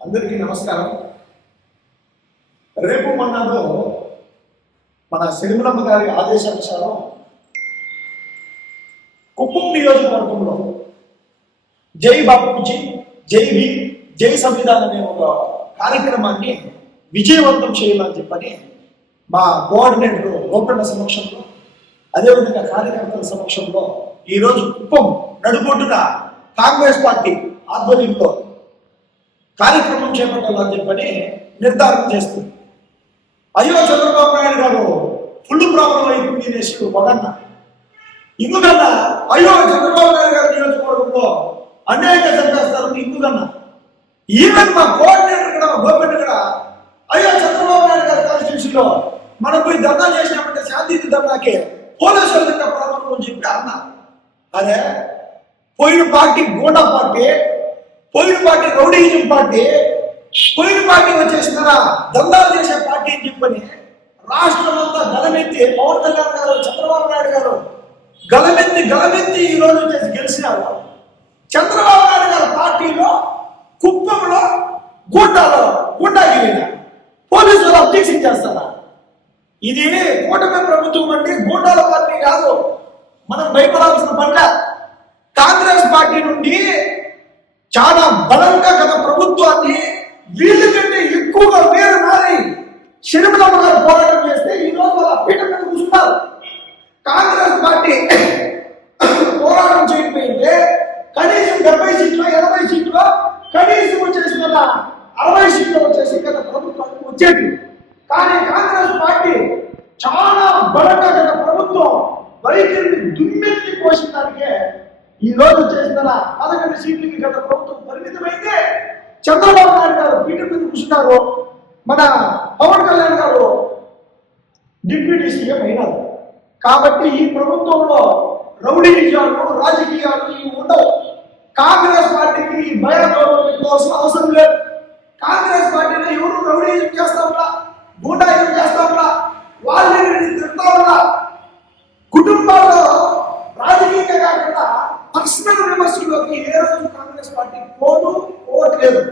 అందరికీ నమస్కారం. రేపు మొన్నలో మన సిరిమలమ్మ గారి ఆదేశానుసారం కుప్పం నియోజకవర్గంలో జై బాపూజీ జై బి జై సంవిధాన్ అనే ఒక కార్యక్రమాన్ని విజయవంతం చేయాలని చెప్పని మా కోఆర్డినేటర్ గోపన్న సమక్షంలో అదేవిధంగా కార్యకర్తల సమక్షంలో ఈరోజు కుప్పం నడుబొడ్డున కాంగ్రెస్ పార్టీ ఆధ్వర్యంలో కార్యక్రమం చేపట్టాలని చెప్పని నిర్ధారణ చేస్తుంది. అయ్యో చంద్రబాబు నాయుడు గారు ఫుల్ ప్రాబ్లం అయిపోయింది అనేసి ఒకన్న ఇందుకన్న అయ్యో చంద్రబాబు నాయుడు గారి నియోజకవర్గంలో అనేక చంపేస్తారు ఇందుకన్న ఈవెన్ మా కోఆర్డినేటర్ కూడా మా గవర్నమెంట్ కూడా అయ్యో చంద్రబాబు నాయుడు గారి కాన్స్టిట్యూషన్లో మనం పోయి ధర్నా చేసినామంటే శాంతి ధర్నాకే పోలీసులు దగ్గర ప్రాబ్లం అని చెప్పి అన్న. అదే పోయిన పార్టీ గోడా పార్టీ పోయిన పార్టీ రౌడీజం పార్టీ పోయిన పార్టీ వచ్చేసిన దందాలు చేసే పార్టీ అని చెప్పని రాష్ట్రం అంతా గలమెత్తి పవన్ కళ్యాణ్ గారు చంద్రబాబు నాయుడు గారు గలమెత్తి గలమెత్తి ఈ రోజు వచ్చేసి గెలిచినారు. చంద్రబాబు నాయుడు గారి పార్టీలో కుప్పంలో గూండాలో గుండాగిరిన పోలీసులు అబ్జెక్షన్ చేస్తారా? ఇది కూటమి ప్రభుత్వం అంటే గూండాల పార్టీ కాదు. మనం భయపడాల్సిన పంట కాంగ్రెస్ పార్టీ నుండి చాలా బలంగా గత ప్రభుత్వాన్ని వీళ్ళకంటే ఎక్కువగా వేరు మారి శనిమలమ్మ గారు పోరాటం చేస్తే ఈ రోజు వాళ్ళ పీఠ మీద కూర్చున్నారు కాంగ్రెస్ పార్టీ పోరాటం చేయకపోయింటే కనీసం డెబ్బై సీట్లు ఎనభై సీట్లు కనీసం వచ్చేసిన అరవై సీట్లు వచ్చేసి గత ప్రభుత్వానికి వచ్చేది. కానీ కాంగ్రెస్ పార్టీ చాలా బలంగా గత ప్రభుత్వం వైఖరిని దుమ్మెత్తి పోషించడానికే ఈ రోజు చేసిన పదకొండు సీట్లకి గత ప్రభుత్వం పరిమితమైతే చంద్రబాబు నాయుడు గారు పీఠ మీద కూర్చున్నారు. మన పవన్ కళ్యాణ్ గారు డిప్యూటీ సీఎం అయినారు. కాబట్టి ఈ ప్రభుత్వంలో రౌడీజాలు రాజకీయాలు ఇవి ఉండవు. కాంగ్రెస్ పార్టీకి ఈ భయాందోళన పెట్టుకోవాల్సిన అవసరం లేదు. కాంగ్రెస్ పార్టీలో ఎవరు రౌడీజం చేస్తామరా గూండాయిజం చేస్తామరా వాళ్ళని తిడతామరా కుటుంబాల్లో రాజకీయంగా కాకుండా పర్సనల్ విమర్శల్లోకి ఏ రోజు కాంగ్రెస్ పార్టీ పోదు పోవట్లేదు.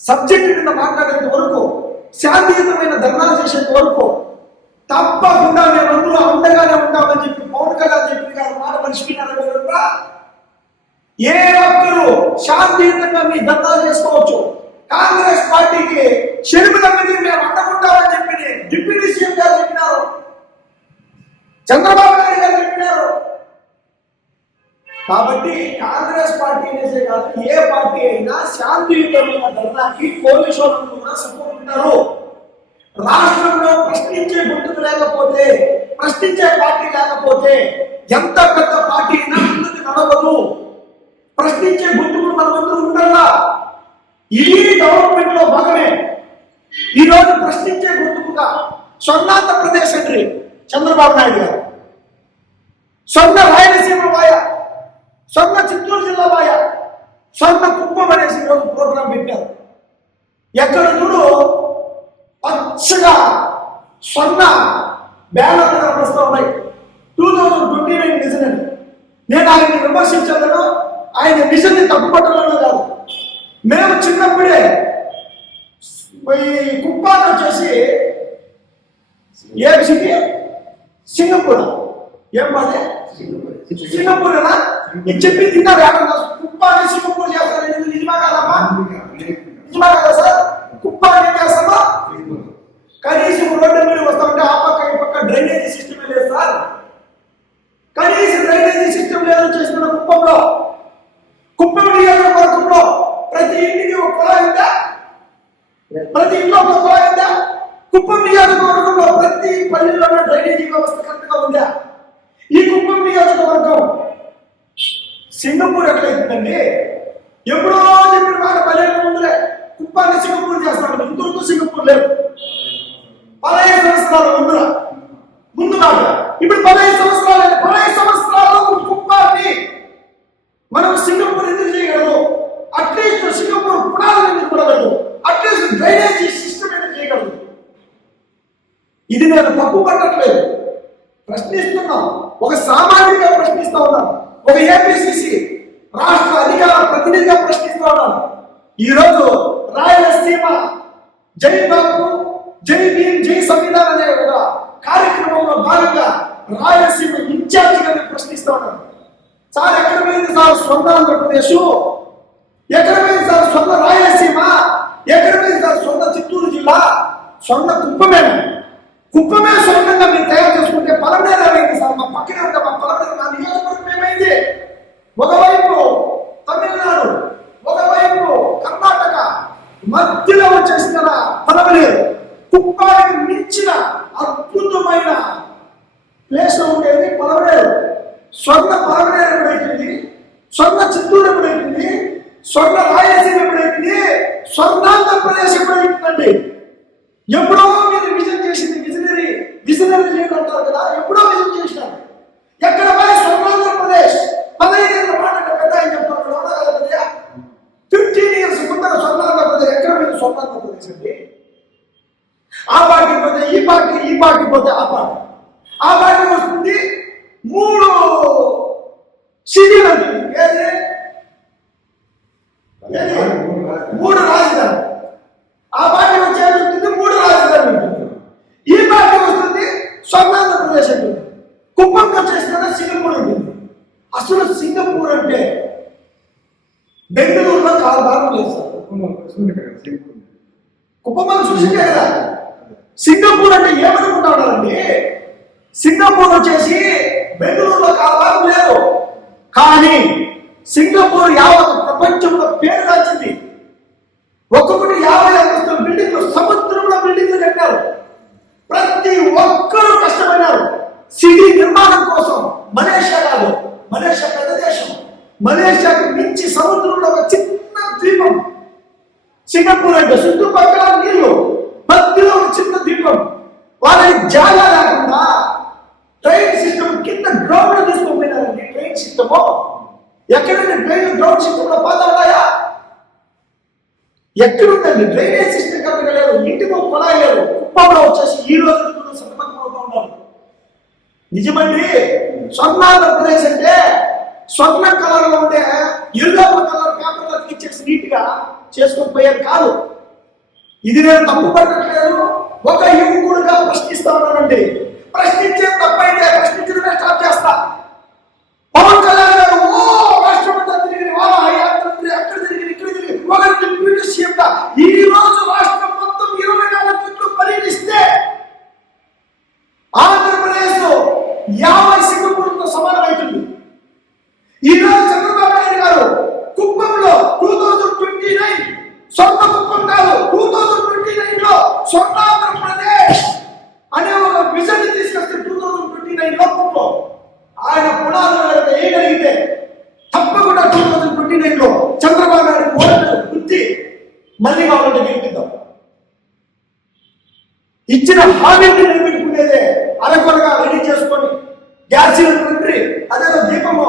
సబ్జెక్ట్ మీద మాట్లాడేంత వరకు శాంతియుతమైన ధర్నాలు చేసేంత వరకు తప్పకుండా మేము అందరూ అండగానే ఉంటామని చెప్పి పవన్ కళ్యాణ్ చెప్పి గారు మాట మర్చిపోయినారు కూడా? ఏ ఒక్కరు శాంతియుతంగా మీ ధర్నాలు చేసుకోవచ్చు. కాంగ్రెస్ పార్టీకి షెడ్యూల్ మీద మేము అండకుంటామని చెప్పి డిప్యూటీ సీఎం గారు చెప్పినారు. చంద్రబాబు నాయుడు గారు చెప్పినారు. కాబట్టి కాంగ్రెస్ పార్టీ అనేసే కాదు ఏ పార్టీ అయినా శాంతియుతమైన ధర్నాకి పోలీసు వాళ్ళు కూడా సపోర్ట్ ఉంటారు రాష్ట్రంలో ప్రశ్నించే గుర్తుకు లేకపోతే ప్రశ్నించే పార్టీ లేకపోతే ఎంత పెద్ద పార్టీ అయినా ముందుకు నడవదు. ప్రశ్నించే గుర్తుకు మనమందరూ ఉండాలా? ఈ గవర్నమెంట్లో భాగమే. ఈరోజు ప్రశ్నించే గుర్తుకుగా స్వర్ణాంధ్రప్రదేశ్ అండి చంద్రబాబు నాయుడు గారు. స్వర్ణ రాయలసీమ వాయ స్వర్ణ చిత్తూరు జిల్లా వాయ. స్వర్ణ కుప్పం అనేసి ఈరోజు ప్రోగ్రాం పెట్టారు. ఎక్కడ చూడు? పచ్చగా స్వర్ణ బ్యానర్లు కనిపిస్తూ ఉన్నాయి. Two thousand twenty nine vision అని నేను ఆయన్ని విమర్శించలను ఆయన విజన్ని తప్పుపట్టలను కాదు. మేము చిన్నప్పుడే ఈ కుప్పాన్ వచ్చేసి ఏ సిటీ సింగపూర్. ఏం బాధే? సింగపూర్ కదా నేను చెప్పి తిన్నారు ఏమన్నా కుప్పాన్ని సింగపూర్ చేస్తారు నిజమా కాదమ్మా? నిజమా కదా సార్? కుప్పాన్ని ఏం చేస్తామా కనీసం రోడ్డు మీద వస్తామంటే ఆ పక్క ఈ పక్క డ్రైనేజీ సిస్టమ్ లేదు సార్. కనీసం డ్రైనేజీ సిస్టమ్ లేదు చేస్తున్న కుప్పంలో కుప్పం నియోజకవర్గంలో ప్రతి ఇంటికి ఒక కుళాయి ఉందా ప్రతి ఇంట్లో ఒక కుళాయి ఉందా కుప్పం నియోజకవర్గంలో ప్రతి పల్లెల్లో డ్రైనేజీ వ్యవస్థ కరెక్ట్గా ఉందా ఈ కుప్పం నియోజకవర్గం సింగపూర్ ఎట్లయితుందండి ఎప్పుడో చెప్పిన మాట పదిహేను ముందులే కుప్పాన్ని సింగపూర్ చేస్తాడు ఇంతవరకు సింగపూర్ లేదు పదహైదు సంవత్సరాల ముందుల ముందు మాట. ఇప్పుడు పదహైదు సంవత్సరాలు పదహైదు సంవత్సరాలు కుప్పాన్ని మనం సింగపూర్ ఎందుకు చేయగలదు అట్లీస్ట్ సింగపూర్ పునాదులు ఎందుకు పడగలదు అట్లీస్ట్ డ్రైనేజీ సిస్టమ్ ఎందుకు చేయగలదు ఇది నేను తప్పు పట్టట్లేదు. ప్రశ్నిస్తున్నాం. ఒక సామాన్యంగా ప్రశ్నిస్తా ఉన్నాను. ఒక ఏపీసీసీ రాష్ట్ర అధికార ప్రతినిధిగా ప్రశ్నిస్తా ఉన్నాను. ఈరోజు రాయలసీమ జై బాబు జై భీమ్ జై సంవిధానం అనే ఒక కార్యక్రమంలో భాగంగా రాయలసీమ ఇన్ఛార్జిగా నేను ప్రశ్నిస్తూ ఉన్నాను. సార్ ఎక్కడ పోయింది సార్ సొంత ఆంధ్రప్రదేశ్? ఎక్కడ పోయింది సార్ సొంత రాయలసీమ? ఎక్కడ పోయింది సార్ సొంత చిత్తూరు జిల్లా? సొంత కుప్పమేనా? కుప్పమే సొంతంగా మీరు తయారు చేసుకుంటే పలమనేరు సార్. మా పక్కనే ఉంటే మా పలమనేరు ఒకవైపు తమిళనాడు ఒకవైపు కర్ణాటక మధ్యలో వచ్చేసిన పలమనేరు కుప్పానికి మించిన అద్భుతమైన ప్లేస్లో ఉండేది పలవలేదు స్వర్ణ పలమనేరు ఎప్పుడైతుంది స్వర్ణ చిత్తూరు ఎప్పుడైతుంది స్వర్ణ రాయలసీమ ఎప్పుడైతుంది స్వర్ణాంధ్రప్రదేశ్ ఎప్పుడైతుందండి ఎప్పుడో మీరు విజన్ చేసింది విజనరీ విజనరీ లీడర్ అంటారు కదా ఎప్పుడో విజన్ చేసినారు. ఎక్కడ పోయి స్వర్ణాంధ్రప్రదేశ్ పదహైదేళ్ళ మాట అంటే పెద్ద ఆయన చెప్తారు అవునా కదా పెద్దయ్య? ఫిఫ్టీన్ ఇయర్స్ ముందర స్వర్ణాంధ్రప్రదేశ్ ఎక్కడ పోయింది అండి ఆ పార్టీ పోతే ఈ పార్టీ ఈ పార్టీ పోతే ఆ పార్టీ. ఆ పార్టీ వస్తుంది మూడు సిటీలు అంటుంది ఏది ఏది? మూడు రాజధానులు ఆ పార్టీ వచ్చేది ఉంటుంది మూడు రాజధానులు ఉంటుంది ఈ పార్టీ వస్తుంది స్వర్ణాంధ్రప్రదేశ్ ఉంటుంది కుప్పం వచ్చేసిన సింగపూర్ ఉంటుంది అసలు సింగపూర్ అంటే బెంగళూరులో కాలు భాగం లేదు సార్ కుప్పం చూసిందే కదా. సింగపూర్ అంటే ఏమనుకుంటున్నారండి సింగపూర్ వచ్చేసి బెంగళూరులో కాలు లేదు. కానీ సింగపూర్ యావత్ ప్రపంచంలో పేరు రాచింది ఒక్కొక్కటి యాభై అంతస్తుల బిల్డింగ్లు సముద్రంలో బిల్డింగ్లు కట్టారు. ప్రతి ఒక్కరూ కష్టపడినారు. సిటీ నిర్మాణం కోసం మలేషియా కాదు మలేషియా పెద్ద దేశం. మలేషియాకి మించి సముద్రంలో ఒక చిన్న ద్వీపం. సింగపూర్ అంటే చుట్టుపక్కల నీళ్ళు. మధ్యలో ఒక చిన్న దీపం వాళ్ళకి జాగా లేకుండా ట్రైన్ సిస్టమ్ కింద గ్రౌండ్లో తీసుకుపోయినారండి ట్రైన్ సిస్టమ్ ఎక్కడండి ట్రైన్ గ్రౌండ్ సిస్టమ్లో పాదాలయా ఎక్కడుందండి? డ్రైనేజ్ సిస్టమ్ కనుక లేదు ఇంటికో ఒక లేదు. కుప్పంలో వచ్చేసి ఈ రోజు కూడా ఉన్నారు. నిజమండి స్వర్ణాంధ్రప్రదేశ్ అంటే స్వర్ణ కలర్లో ఉండే ఎల్లో కలర్ పేపర్లో ఇచ్చేసి నీట్గా చేసుకొని పోయారు కాదు. ఇది నేను తప్పు పడట్లేదు. ఒక యువకుడుగా ప్రశ్నిస్తా ఉన్నానండి. ప్రశ్నించే తప్పైతే ప్రశ్నించడమే స్టార్ట్ చేస్తా. పవన్ కళ్యాణ్ గారు ఓ రాష్ట్రపతి తిరిగి వాళ్ళ హయాంత్రం తిరిగి అక్కడ తిరిగి ఇక్కడ తిరిగి ఒకరి డిప్యూటీ సీఎం ఈ రోజు రాష్ట్ర మొత్తం ఇరవై నాలుగు తిట్లు పరిగణిస్తే ఆంధ్రప్రదేశ్లో యాభై సింగపూర్తో సమానమవుతుంది ఈ రోజు చంద్రబాబు నాయుడు గారు కుప్పంలో టూ థౌజండ్ ట్వంటీ నైన్ సొంత కుప్పం కాదు టూ థౌజండ్ ట్వంటీ నైన్లో సొంత ఆంధ్రప్రదేశ్ అనే ఒక విజన్ తీసుకొస్తే టూ థౌజండ్ ట్వంటీ నైన్లో కుప్పం ఆయన పునాదులు కనుక వేయగలిగితే తప్పకుండా టూ థౌజండ్ ట్వంటీ నైన్లో చంద్రబాబు నాయుడు ఓటు గుర్తి మళ్ళీ వాళ్ళని గెలిపిద్దాం ఇచ్చిన హామీని నిలబెట్టుకునేదే అరకొరగా రెడీ చేసుకొని గ్యాస్ సిలిండర్ అదేదో దీపము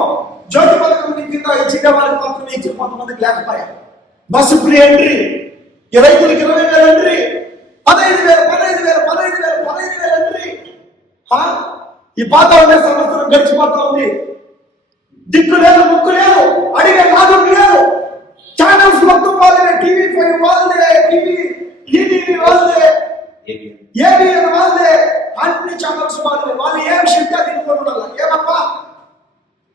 జ్యోతి పథకం కింద వాళ్ళకి మాత్రమే ఇచ్చి కొంతమందికి లేకపోయారు బస్సు ఫ్రీ ఎంట్రీ ఈ రైతులకు ఇరవై వేల ఎంట్రీ పదహైదు వేలు పదహైదు వేలు పదహైదు వేలు పదహైదు వేల ఎంట్రీ ఈ పాత ఉండే సంవత్సరం గడిచిపోతా ఉంది. దిక్కు లేదు ముక్కు లేదు అడిగే కాదు లేదు. ఛానల్స్ మొత్తం వాళ్ళే టీవీ ఫైవ్ వాళ్ళే టీవీ ఈటీవీ వాళ్ళే ఏబిఎన్ వాళ్ళే అన్ని ఛానల్స్ వాళ్ళే వాళ్ళు ఏం చెప్తే అది వినుకొని ఏమప్పా?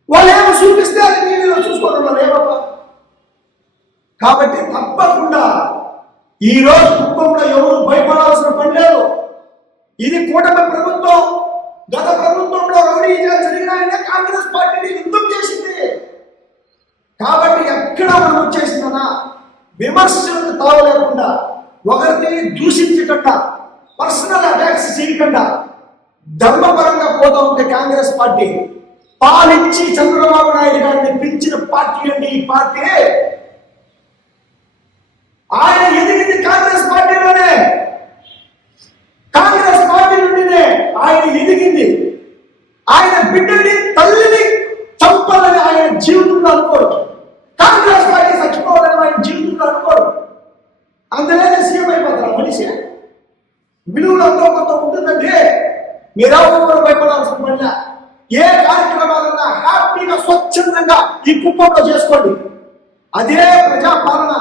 వాళ్ళు ఏమో చూపిస్తే అది నేను చూసుకొని ఉండాలి కాబట్టి తప్పకుండా ఈ రోజు కుప్పంలో ఎవరు భయపడాల్సిన పని లేదు. ఇది కూటమి ప్రభుత్వం. గత ప్రభుత్వంలో రౌడీజాలు జరిగిన కాంగ్రెస్ పార్టీని యుద్ధం చేసింది. కాబట్టి ఎక్కడ మనం వచ్చేసిందనా విమర్శలకు తావలేకుండా ఒకరిని దూషించకుండా పర్సనల్ అటాక్స్ చేయకుండా ధర్మపరంగా పోతా ఉంటే కాంగ్రెస్ పార్టీ. పాలించి చంద్రబాబు నాయుడు గారిని పెంచిన పార్టీ అండి ఈ పార్టీ. ఆయన ఎదిగింది కాంగ్రెస్ పార్టీలోనే. కాంగ్రెస్ పార్టీ నుండినే ఆయన ఎదిగింది. ఆయన బిడ్డని తల్లిని చంపాలని ఆయన జీవితంలో అనుకోడు. కాంగ్రెస్ పార్టీ చచ్చిపోవాలని ఆయన జీవితంలో అనుకోడు. అందులోనే సీఎం అయిపోతారు మనిషి. విలువలు అందులో కొంత ఉంటుందండి. మీరెవరు భయపడాల్సిన పనిలా ఏ కార్యక్రమాలన్నా హ్యాపీగా స్వచ్ఛందంగా ఈ కుప్పంలో చేసుకోండి. అదే ప్రజాపాలన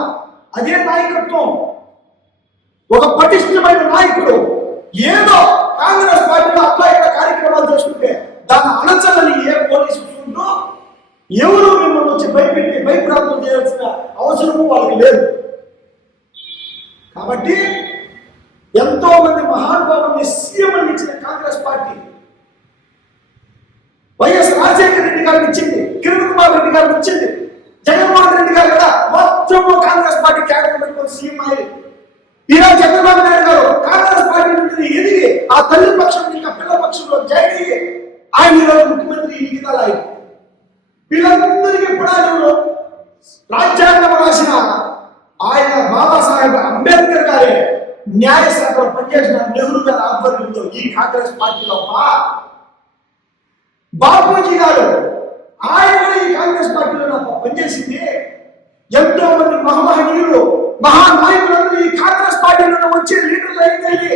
అదే నాయకత్వం. ఒక పటిష్టమైన నాయకుడు ఏదో కాంగ్రెస్ పార్టీలో అట్లా ఇక్కడ కార్యక్రమాలు చేస్తుంటే దాని అణచాలని ఏ పోలీసు ఉందో ఎవరు మిమ్మల్ని వచ్చి భయపెట్టి భయప్రాంతం చేయాల్సిన అవసరము వాళ్ళకి లేదు. కాబట్టి ఎంతో మంది మహానుభావుల్ని సీఎం ఇచ్చిన కాంగ్రెస్ పార్టీ రాజశేఖర రెడ్డి గారికి ఇచ్చింది కిరణ్ కుమార్ రెడ్డి గారికి ఇచ్చింది. జగన్మోహన్ రెడ్డి గారు కూడా మొత్తం కాంగ్రెస్ పార్టీ క్యాడర్ పెట్టుకొని సీఎం అయ్యి ఈరోజు చంద్రబాబు నాయుడు గారు కాంగ్రెస్ పార్టీ నుండి ఎదిగి ఆ తల్లి పక్షం ఇంకా పిల్ల పక్షంలో జాయిన్ అయ్యి ఆయన ఈరోజు ముఖ్యమంత్రి ఈ విధాలు ఎన్నికలు వీళ్ళందరికీ పురాణంలో రాజ్యాంగం రాసిన ఆయన బాబాసాహెబ్ అంబేద్కర్ గారే న్యాయశాఖలో పనిచేసిన నెహ్రూ గారి ఆధ్వర్యంలో ఈ కాంగ్రెస్ పార్టీలో మా బాపూజీ గారు ఆయన ఈ కాంగ్రెస్ పార్టీలో నాకు పనిచేసింది. ఎంతో మంది మహామహనీయులు మహానాయకులందరూ ఈ కాంగ్రెస్ పార్టీలో వచ్చే లీడర్లు అయింది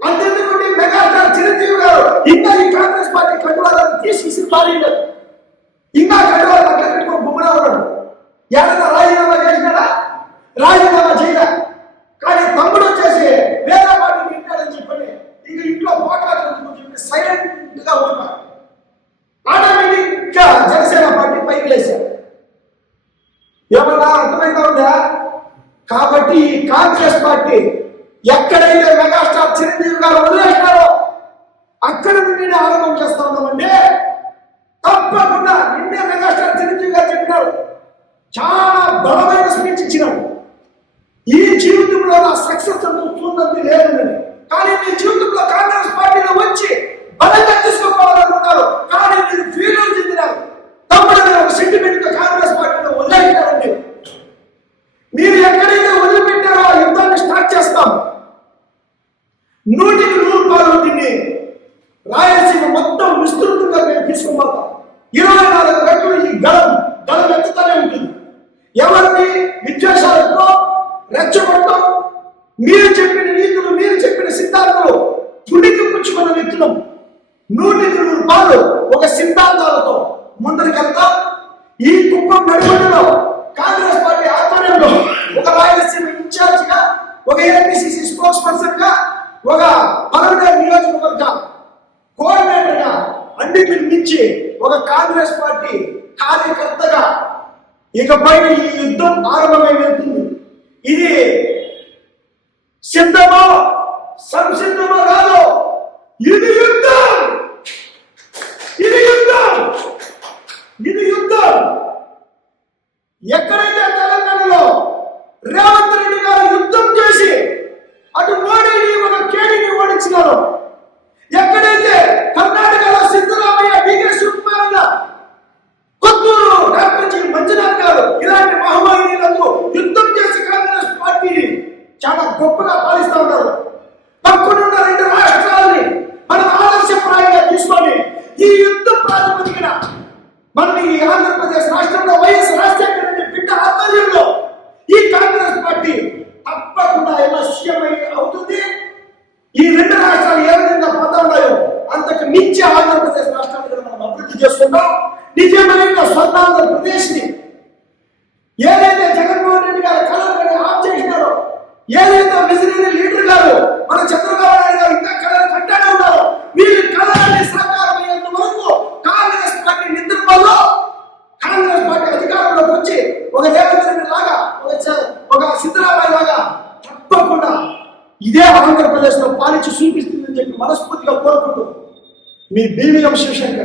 అంతెందుకు మెగాస్టార్ చిరంజీవి గారు ఇంకా ఈ కాంగ్రెస్ పార్టీ కండువాలను తీసేసి పారేయలేదు. ఇంకా కండువాలు అట్లా పెట్టుకొని బొమ్మలా ఉన్నాడు ఏదైనా రాజీనామా చేసినారా రాజీనామా చేయలే కానీ తమ్ముడు వచ్చేసి వేరే పార్టీ వింటాడని చెప్పని ఇంక ఇంట్లో పోట్లాడుతుంది చెప్పి సైలెంట్గా ఉన్నాడు ఆటోమేటిక్గా జనసేన పార్టీ పైకి లేచారు ఏమన్నా అర్థమైందా ఉందా కాబట్టి ఈ కాంగ్రెస్ పార్టీ ఎక్కడైతే మెగాస్టార్ చిరంజీవి గారు వదిలేస్తారో అక్కడ నుండి ఆరోపణ చేస్తా ఉన్నామంటే తప్పకుండా నిన్నే మెగాస్టార్ చిరంజీవి గారు చెప్పినారు. చాలా బలమైన స్పీచ్ ఇచ్చినాం ఈ జీవితంలో నా సక్సెస్ అంటూ చూడండి లేదని కానీ మీ జీవితంలో కాంగ్రెస్ పార్టీలో వచ్చి బలంగా తీసుకోవాలనుకున్నారు కానీ మీరు ఫీల్ చెందినారు. తప్పని ఒక సెంటిమెంట్ కాంగ్రెస్ పార్టీలో వదిలేసినారండి ఈ కుప్పం నడిపడిలో కాంగ్రెస్ పార్టీ ఆధ్వర్యంలో ఒక రాయలసీమ ఇన్ఛార్జ్గా ఒక ఏపీసీసీ స్పోక్స్ పర్సన్గా ఒక పలమనేరు నియోజకవర్గ కోఆర్డినేటర్గా అన్నిటిని మించి ఒక కాంగ్రెస్ పార్టీ కార్యకర్తగా ఇకపై ఈ యుద్ధం ఆరంభమై వెళ్తుంది ఇది సిద్ధమో సంసిద్ధమో కాదు ఇది యుద్ధం ఇది యుద్ధం ఇది యుద్ధం ఎక్కడైతే తెలంగాణలో రేవంత్ రెడ్డి గారు యుద్ధం చేసి అటు మోడీని మన కేడీని ఓడించినారు ఎక్కడైతే కర్ణాటకలో సిద్ధరామయ్య డికే శివకుమారన్న కొత్తూరు డాక్టర్ జి మంజునాథ్ గారు ఇలాంటి మహమ్మారిలందరూ యుద్ధం చేసి కాంగ్రెస్ పార్టీని చాలా గొప్పగా పాలిస్తా ఉన్నారు పక్కనున్న రెండు రాష్ట్రాలని మనం ఆదర్శప్రాయంగా తీసుకొని ఈ యుద్ధ ప్రాతిపదికన మనం ఈ ఆంధ్రప్రదేశ్ రాష్ట్రంలో వైఎస్ రాజశేఖర రెడ్డి బిడ్డ ఆధ్వర్యంలో ఈ కాంగ్రెస్ పార్టీ తప్పకుండా ఎలా సీఎం అవుతుంది ఈ రెండు రాష్ట్రాలు ఏ విధంగా పోతా ఉన్నాయో అంతకు మించి ఆంధ్రప్రదేశ్ రాష్ట్రాన్ని కూడా మనం అభివృద్ధి చేసుకుంటాం నిజమైన స్వర్ణాంధ్రప్రదేశ్ని ఏదైతే జగన్మోహన్ రెడ్డి గారు కళలు ఆఫ్ చేసినారో ఏదైతే విజనరీ లీడర్ గారు మన చంద్రబాబు నాయుడు గారు ఇంకా కళలు కట్టానే ఉన్నారు వీరి కళలన్నీ సాకారం అయ్యేంత వరకు కాంగ్రెస్ పార్టీ నిద్రపోలో కాంగ్రెస్ పార్టీ అధికారంలోకి వచ్చి ఒక రేవంత్ రెడ్డి లాగా ఒక చ- ఒక సిద్ధరామయ్య లాగా తప్పకుండా ఇదే ఆంధ్రప్రదేశ్లో పాలించి చూపిస్తుందని చెప్పి మనస్ఫూర్తిగా కోరుకుంటూ మీ బీవీఎం శివశంకర్